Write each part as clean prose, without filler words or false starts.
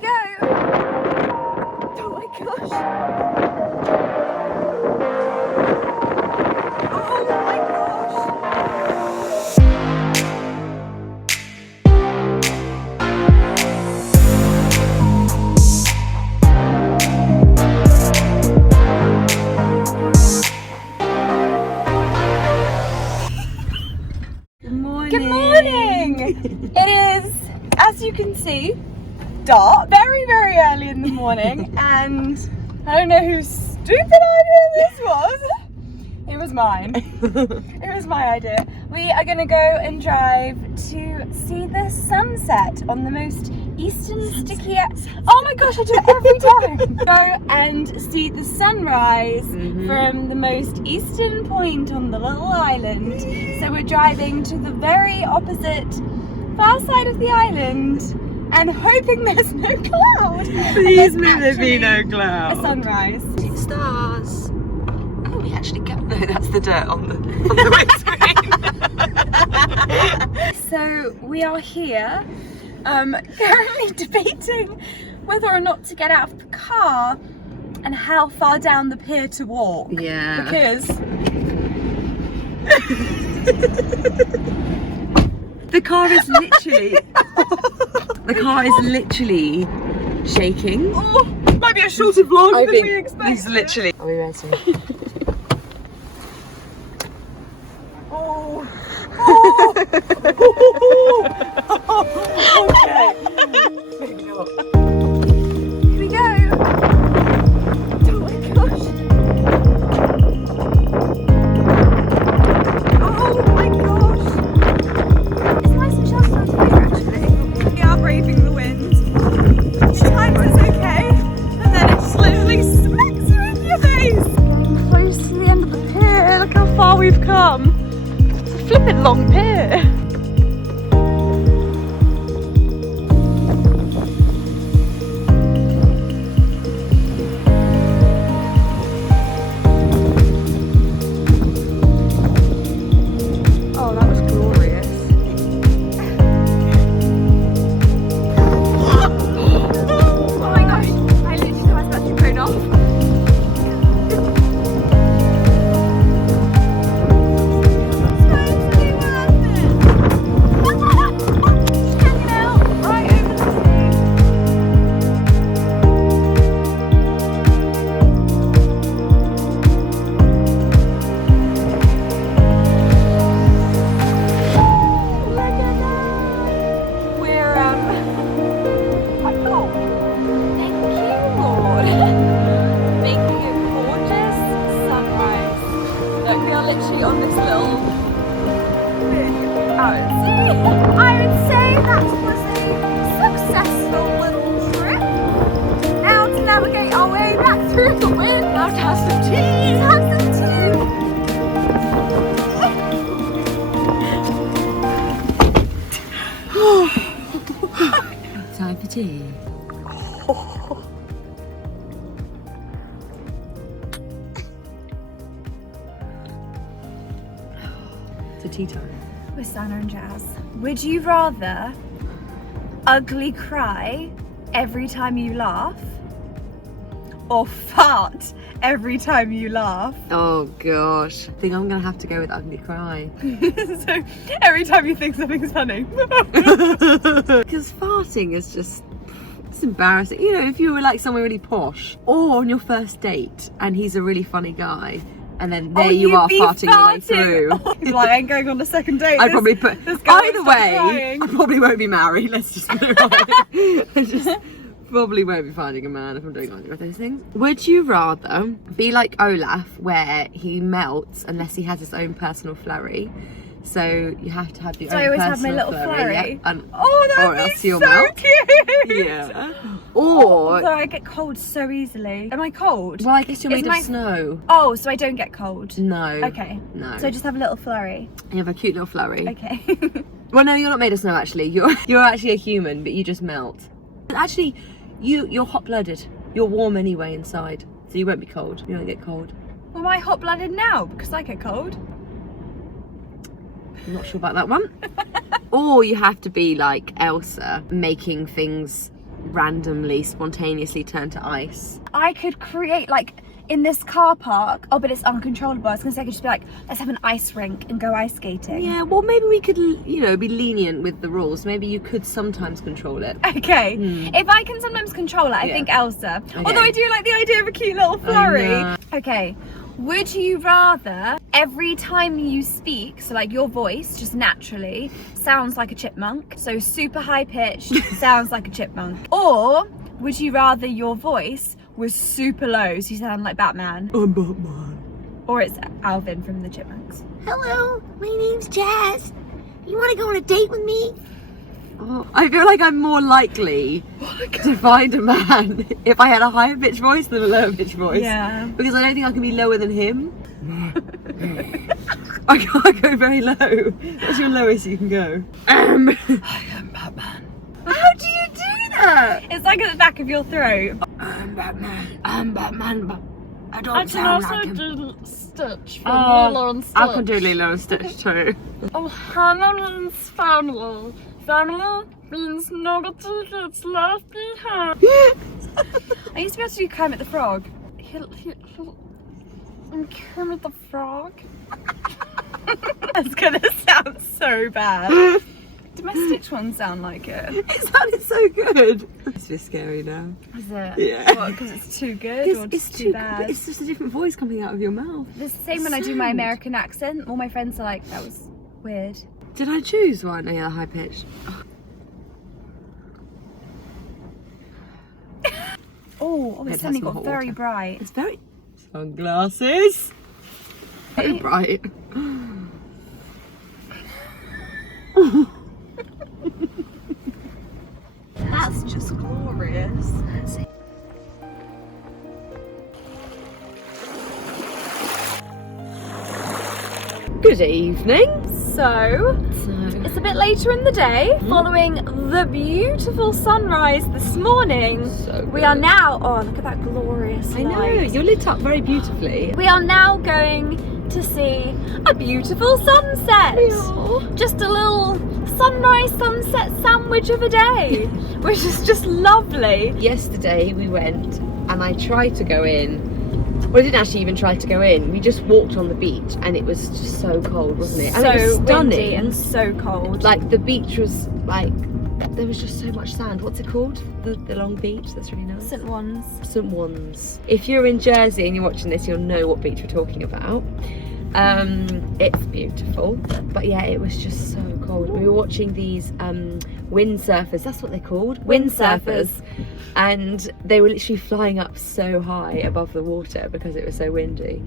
we go. Oh my gosh. Oh my gosh. Good morning! It is, as you can see, dark, very, very early in the morning, and I don't know whose stupid idea this was. It was mine. It was my idea. We are going to go and drive to see the sunset on the most eastern sticky... Oh my gosh, I do it every time! Go and see the sunrise from the most eastern point on the little island. So we're driving to the very opposite far side of the island and hoping there's no cloud. Please may there be no cloud. A sunrise. Stars. Oh, we actually get... No, that's the dirt on the windscreen. So we are here currently debating whether or not to get out of the car and how far down the pier to walk. Yeah. Because the car is literally... the car is literally shaking. oh, might be a shorter vlog I than think we expected. he's literally... Are we ready? Oh. Okay. Maybe not. Here we go. Oh my gosh. Oh my gosh. It's nice and sheltered out here actually. We are braving the wind. Sometimes it's okay, and then it just literally smacks you in your face. Getting close to the end of the pier. Look how far we've come. It's a flippin' long pier. Oh, that was glorious. Oh my gosh, I literally thought I was about to be thrown off. Totally worth it. Just hanging out right over the We're quite cool. Thank you, Lord. Making a gorgeous sunrise. Look, we are literally on this little I would say that was a successful little trip. Now to navigate our way back through the wind. Now to have some tea. Have some tea. Time for tea. It's a tea time. With Sanna and Jazz. Would you rather ugly cry every time you laugh or fart every time you laugh? Oh gosh. I think I'm gonna have to go with ugly cry. So every time you think something's funny. Because farting is just... It's embarrassing. You know, if you were like somewhere really posh or on your first date and he's a really funny guy, and then there you are farting your way through. You're like, I ain't going on a second date. I'd probably put... Either way, I probably won't be married. Let's just move on. I just probably won't be finding a man if I'm doing either of those things. Would you rather be like Olaf, where he melts unless he has his own personal flurry? So you have to have your So own I always personal have my little flurry. Yeah, and, Oh, or that'd else be you'll so melt. cute. Yeah. Or... Although I get cold so easily. Am I cold? Well, I guess you're Is made my- of snow. Oh, so I don't get cold. No. Okay. No. So I just have a little flurry. You have a cute little flurry. Okay. Well, no, you're not made of snow actually. You're actually a human, but you just melt. Actually, you're hot-blooded. You're warm anyway inside, so you won't be cold. You don't get cold. Well, am I hot-blooded now? Because I get cold. I'm not sure about that one. Or you have to be like Elsa, making things randomly, spontaneously turn to ice. I could create like in this car park. Oh, but it's uncontrollable. I was gonna say I could just be like, let's have an ice rink and go ice skating. Yeah, well, maybe we could, you know, be lenient with the rules. Maybe you could sometimes control it. Okay. If I can sometimes control it, I think Elsa. Okay. Although I do like the idea of a cute little flurry. Okay. Would you rather every time you speak, so like your voice just naturally sounds like a chipmunk, so super high pitched, sounds like a chipmunk, or would you rather your voice was super low, so you sound like Batman? I'm Batman. Or it's Alvin from the Chipmunks. Hello, my name's Jazz. You want to go on a date with me? Oh, I feel like I'm more likely to find a man if I had a higher pitched voice than a lower pitched voice. Yeah. Because I don't think I can be lower than him. I can't go very low. What's your lowest you can go? I am Batman. How do you do that? It's like at the back of your throat. I'm Batman, but I don't I can sound also like him. do Stitch from Lilo and Stitch. I can do Lilo and Stitch too. Oh, Hannah means family. Family means nobody gets left behind. I used to be able to do Kermit the Frog. I'm Kermit the Frog. That's gonna sound so bad. Do my Stitch ones sound like it? It sounded so good. It's just scary now. Is it? Yeah. What, because it's too good or just too bad? It's just a different voice coming out of your mouth. It's the same when I do my American accent. All my friends are like, that was weird. Did I choose one? Oh, yeah, high pitched. Oh, it's It has suddenly some got hot very water. bright. It's very... Sunglasses. So bright. That's just glorious. Good evening. So, it's a bit later in the day, Hmm? following the beautiful sunrise this morning. So We are now, oh look at that glorious I know, light. you're lit up very beautifully. We are now going to see a beautiful sunset. Just a little sunrise sunset sandwich of a day, which is just lovely. Yesterday we went and I tried to go in. Well, I didn't actually even try to go in. We just walked on the beach and it was just so cold, wasn't it? And So it was stunning. windy and so cold. Like the beach was like, there was just so much sand. What's it called? The long beach that's really nice. St. Ones. St. Ones. If you're in Jersey and you're watching this, you'll know what beach we're talking about. It's beautiful, but yeah, it was just so cold. We were watching these windsurfers, that's what they're called, windsurfers, and they were literally flying up so high above the water because it was so windy.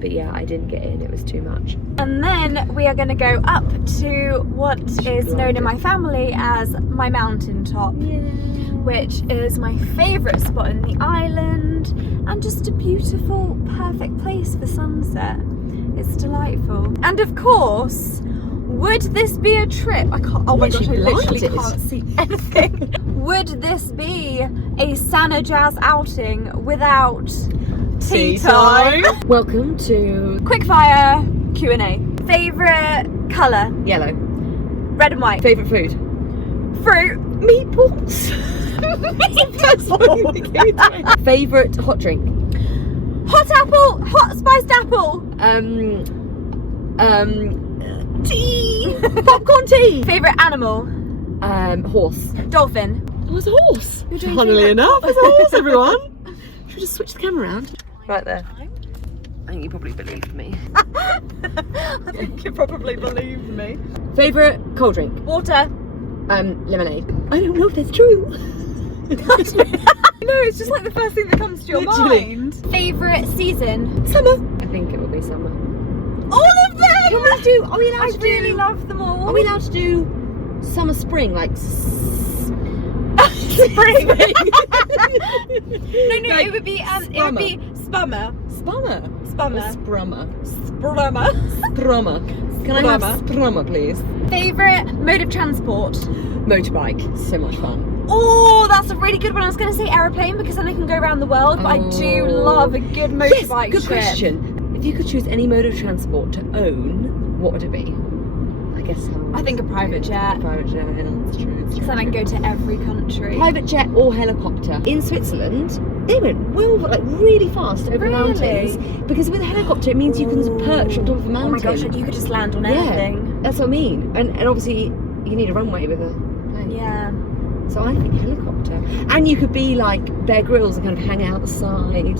But yeah, I didn't get in, it was too much. And then we are going to go up to what is known in my family as my mountaintop, which is my favourite spot in the island and just a beautiful, perfect place for sunset. It's delightful. And of course, would this be a trip? I can't, oh my gosh, I literally can't see anything. Would this be a Sanna Jazz outing without tea time? Welcome to Quickfire Q&A. Favourite colour? Yellow. Red and white. Favourite food? Fruit? Meatballs. Meatballs. Favourite hot drink? Hot apple, hot spiced apple. Tea. Popcorn tea. Favourite animal? Horse. Dolphin. Oh, it's a horse. You're doing Funnily favourite- enough, it's a horse, everyone. Should we just switch the camera around? Right there. I think you probably believed me. I think you probably believe me. Favourite cold drink? Water. Lemonade. I don't know if that's true. No, it's just like the first thing that comes to your Literally. mind. Favourite season? Summer. I think it will be summer. All of them! Can we do, are we allowed I to really do, love them all. are we allowed to do summer, spring, like spring? spring? No, Like it would be spummer. Spummer. Spummer. Sprummer. Sprummer. Sprummer. Can I have sprummer, please? Favourite mode of transport? Motorbike. So much fun. Oh, that's a really good one. I was going to say aeroplane because then I can go around the world, but I do love a good motorbike Good trip. question. If you could choose any mode of transport to own, what would it be? guess I think a private jet. Private jet, yeah, that's true. Because then I can go to every country. Private jet or helicopter. In Switzerland, they went really fast over mountains. Because with a helicopter, it means you can perch on top of a mountain. Oh my gosh, you could just land on anything. Yeah, that's what I mean. And obviously, you need a runway with a plane. Yeah. So I think helicopter. And you could be like Bear Grylls and kind of hang out the side,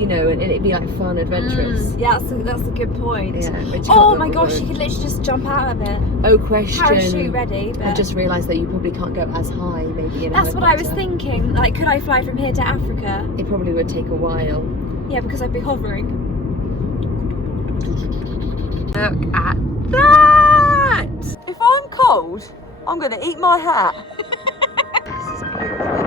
you know, and it'd be like fun, adventurous. Yeah, that's a good point. Yeah, oh my gosh, you could literally just jump out of it. Oh, question. Parachute ready. But I just realised that you probably can't go as high, maybe in a that's what I was helicopter. thinking. Like, could I fly from here to Africa? It probably would take a while. Yeah, because I'd be hovering. Look at that! If I'm cold, I'm gonna eat my hat. This is beautiful.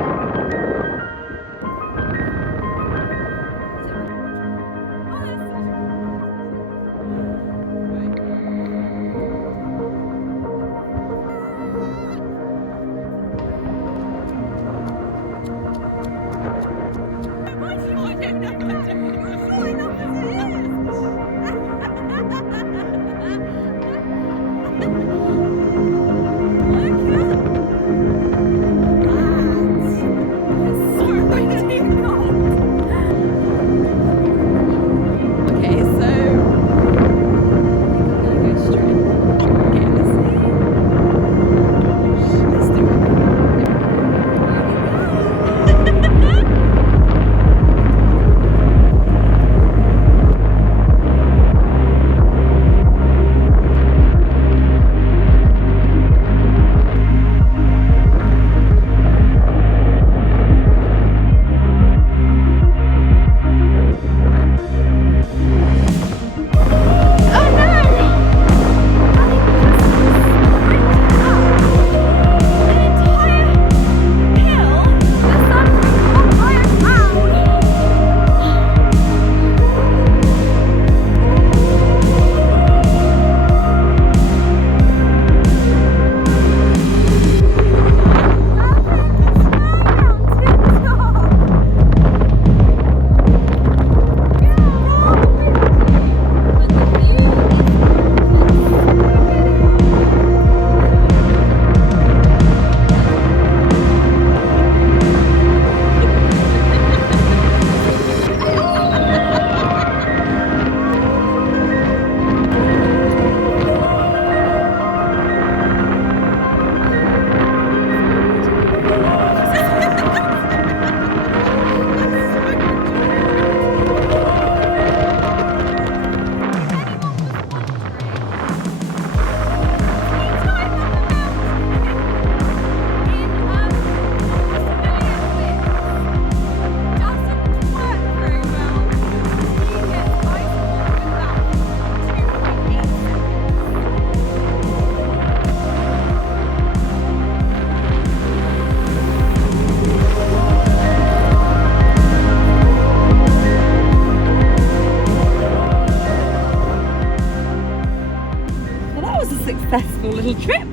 Successful little trip.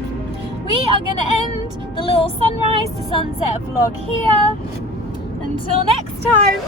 We are going to end the little sunrise to sunset vlog here. Until next time.